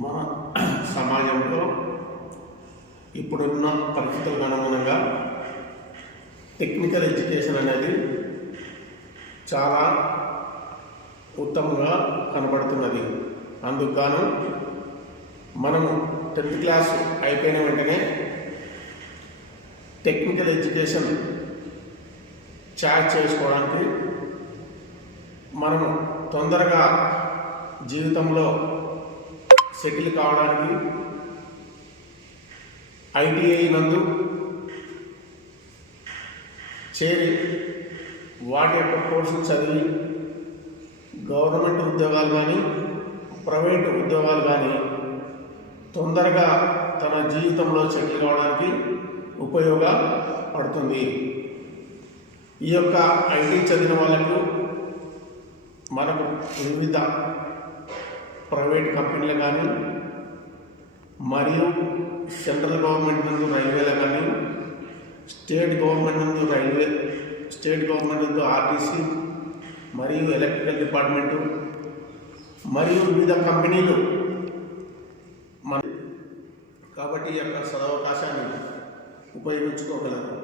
మన సమాజంలో ఇప్పుడున్న పరిస్థితులకు అనుగుణంగా టెక్నికల్ ఎడ్యుకేషన్ అనేది చాలా ఉత్తమంగా కనబడుతున్నది. అందుకు గాను మనము 10th క్లాస్ అయిపోయిన వెంటనే టెక్నికల్ ఎడ్యుకేషన్ చార్జ్ చేసుకోవడానికి మనము తొందరగా జీవితంలో సెటిల్ కావడానికి ITI నందు చేరి వాటి యొక్క కోర్సు చదివి గవర్నమెంట్ ఉద్యోగాలు కానీ ప్రైవేట్ ఉద్యోగాలు కానీ తొందరగా తన జీవితంలో సెటిల్ కావడానికి ఉపయోగపడుతుంది. ఈ యొక్క IT చదివిన వాళ్ళకు మనకు వివిధ ప్రైవేట్ కంపెనీలు కానీ మరియు సెంట్రల్ గవర్నమెంట్ నందు రైల్వేలు కానీ స్టేట్ గవర్నమెంట్ నందు RTC మరియు ఎలక్ట్రికల్ డిపార్ట్మెంటు మరియు వివిధ కంపెనీలు కాబట్టి ఈ యొక్క సదవకాశాన్ని ఉపయోగించుకోగలరు.